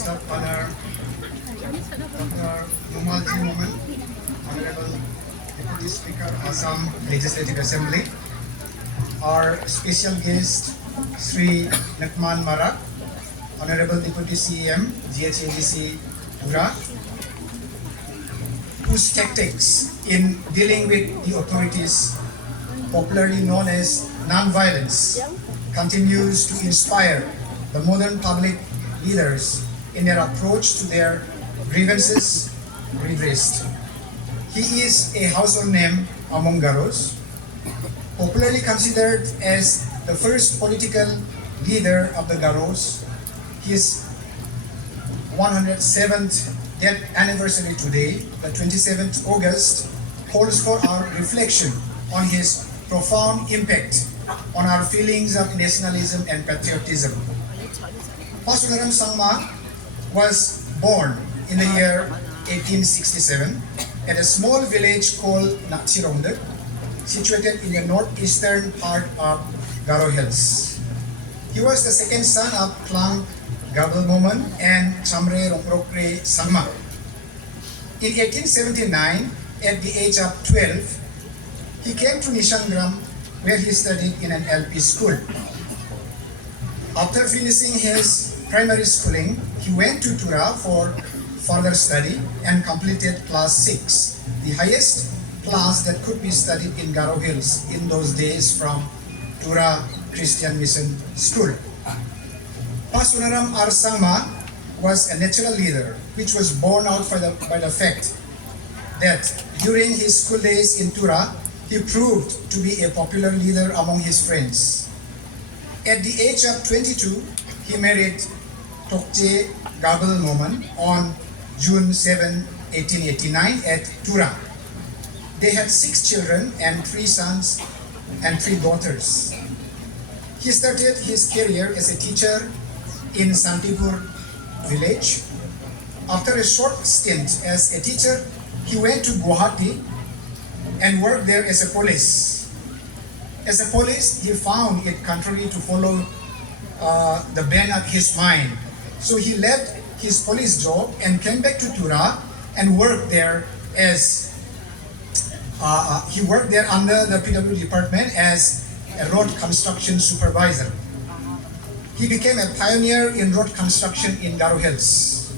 guest of honor, Dr. Numalji Momen, Honorable Deputy Speaker, Assam Legislative Assembly. Our special guest, Sri Lakman Marak, Honorable Deputy CEM, GHADC Pura, whose tactics in dealing with the authorities, popularly known as non-violence, continues to inspire the modern public leaders in their approach to their grievances redressed. He is a household name among Garos, popularly considered as the first political leader of the Garos. His 107th death anniversary today, the 27th August, calls for our reflection on his profound impact on our feelings of nationalism and patriotism. Pasunaram Sangma was born in the year 1867 at a small village called Naksirongde, situated in the northeastern part of Garo Hills. He was the second son of Klang Gabel Momen and Chamre Rongrokre Sangma. In 1879, at the age of 12, he came to Nishangram, where he studied in an LP school. After finishing his primary schooling, he went to Tura for further study and completed class 6, the highest class that could be studied in Garo Hills in those days from Tura Christian Mission School. Pasunaram R. Sangma was a natural leader, which was borne out by the fact that during his school days in Tura, he proved to be a popular leader among his friends. At the age of 22, he married Tokje Gabel Momen on June 7, 1889 at Tura. They had 6 children and 3 sons and 3 daughters. He started his career as a teacher in Santipur village. After a short stint as a teacher, he went to Guwahati and worked there as a police. As a police, he found it contrary to follow the bent of his mind. So he left his police job and came back to Tura and worked there as he worked there under the PW department as a road construction supervisor. He became a pioneer in road construction in Garo Hills.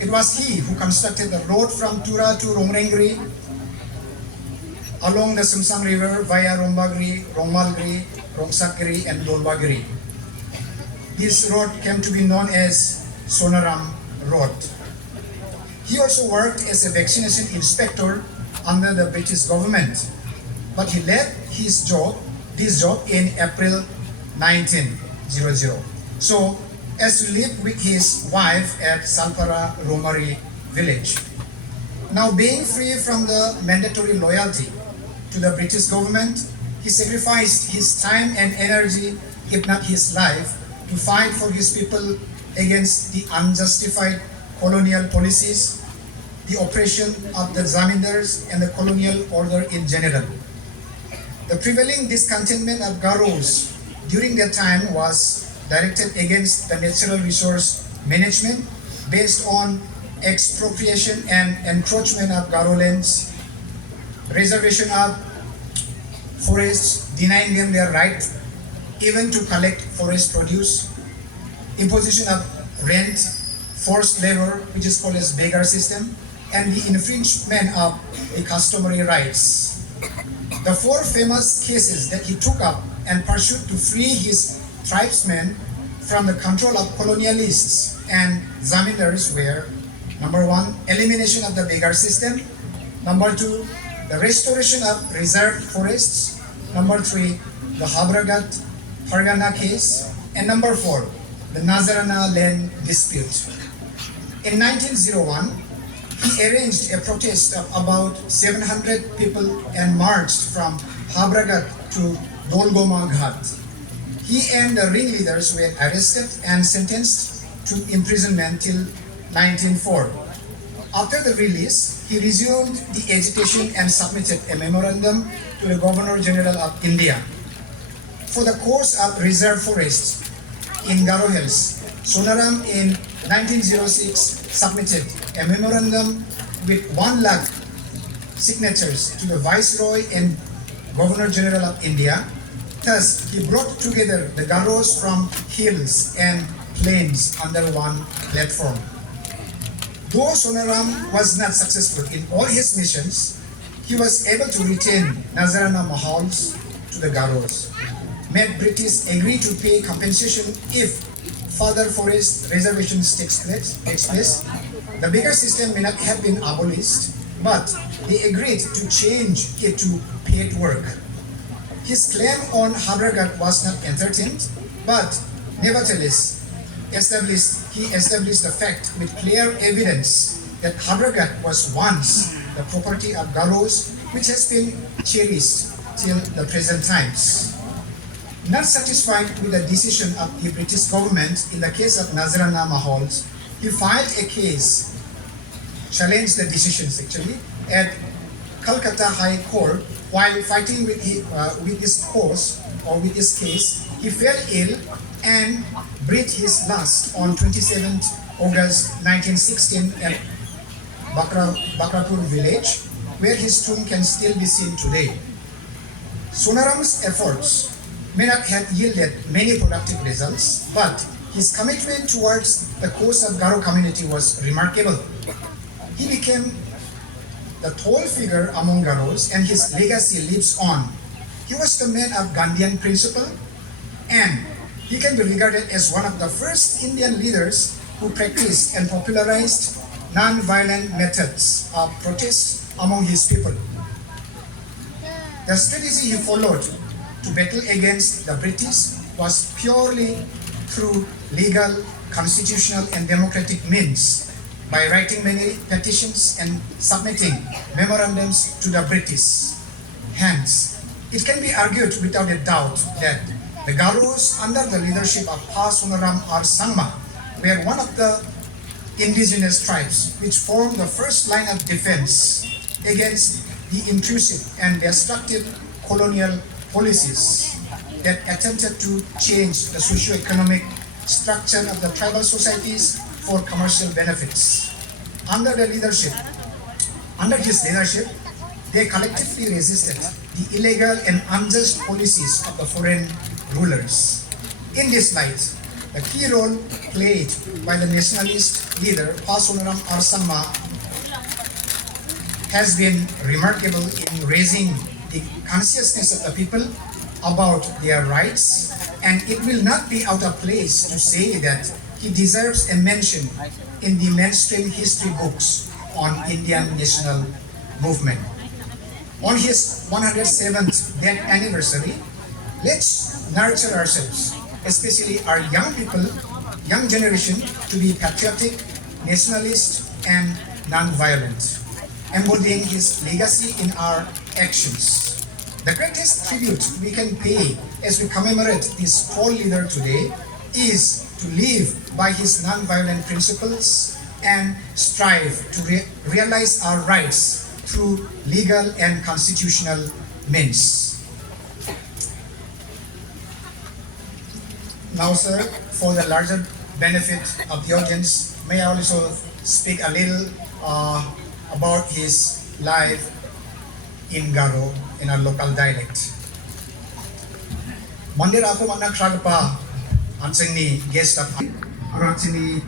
It was he who constructed the road from Tura to Rongrengri along the Sumsang River via Rombagri, Rongmalgri, Rongsakgiri, and Dolbagiri. This road came to be known as Sonaram Road. He also worked as a vaccination inspector under the British government, but he left this job in April 1900. So, as to live with his wife at Salpara Romari village. Now, being free from the mandatory loyalty to the British government, he sacrificed his time and energy, if not his life, to fight for his people against the unjustified colonial policies, the oppression of the Zamindars, and the colonial order in general. The prevailing discontentment of Garos during that time was directed against the natural resource management based on expropriation and encroachment of Garo lands, reservation of forests, denying them their right even to collect forest produce, imposition of rent, forced labor, which is called as beggar system, and the infringement of the customary rights. The 4 famous cases that he took up and pursued to free his tribesmen from the control of colonialists and zamindars were: number 1, elimination of the beggar system; number 2, the restoration of reserved forests; number 3, the Habragat Pargana case; and number 4, the Nazarana land dispute. In 1901, he arranged a protest of about 700 people and marched from Habragat to Dolgoma Ghat. He and the ringleaders were arrested and sentenced to imprisonment till 1904. After the release, he resumed the agitation and submitted a memorandum to the Governor General of India. For the course of reserve forests in Garo Hills, Sonaram in 1906 submitted a memorandum with 1 lakh signatures to the Viceroy and Governor General of India. Thus, he brought together the Garos from hills and plains under one platform. Though Sonaram was not successful in all his missions, he was able to retain Nazarana Mahals to the Garos, made British agree to pay compensation if further forest reservations takes place. The bigger system may not have been abolished, but they agreed to change it to paid work. His claim on Habragat was not entertained, but nevertheless he established the fact with clear evidence that Habragat was once the property of Garos, which has been cherished till the present times. Not satisfied with the decision of the British government in the case of Nazarana Mahals, he filed a case, challenged the decisions actually, at Calcutta High Court. While fighting with his cause or with his case, he fell ill and breathed his last on 27th August 1916 at Bakrapur village, where his tomb can still be seen today. Sonaram's efforts may not have yielded many productive results, but his commitment towards the cause of Garo community was remarkable. He became the tall figure among Garos, and his legacy lives on. He was the man of Gandhian principle, and he can be regarded as one of the first Indian leaders who practiced and popularized non-violent methods of protest among his people. The strategy he followed to battle against the British was purely through legal, constitutional, and democratic means, by writing many petitions and submitting memorandums to the British. Hence, it can be argued without a doubt that the Garos, under the leadership of Pa Sonaram or Sangma, were one of the indigenous tribes which formed the first line of defense against the intrusive and destructive colonial policies that attempted to change the socio-economic structure of the tribal societies for commercial benefits. Under his leadership, they collectively resisted the illegal and unjust policies of the foreign rulers. In this light, the key role played by the nationalist leader Pa Sonaram or Sangma has been remarkable in raising the consciousness of the people about their rights, and it will not be out of place to say that he deserves a mention in the mainstream history books on Indian national movement. On his 107th death anniversary, let's nurture ourselves, especially our young people, young generation, to be patriotic, nationalist, and non-violent, embodying his legacy in our actions. The greatest tribute we can pay as we commemorate this tall leader today is to live by his non-violent principles and strive to realize our rights through legal and constitutional means. Now, sir, for the larger benefit of the audience, may I also speak a little about his life in Garo, in our local dialect. Mandir ako man nagragpa ang sini guest at ang sini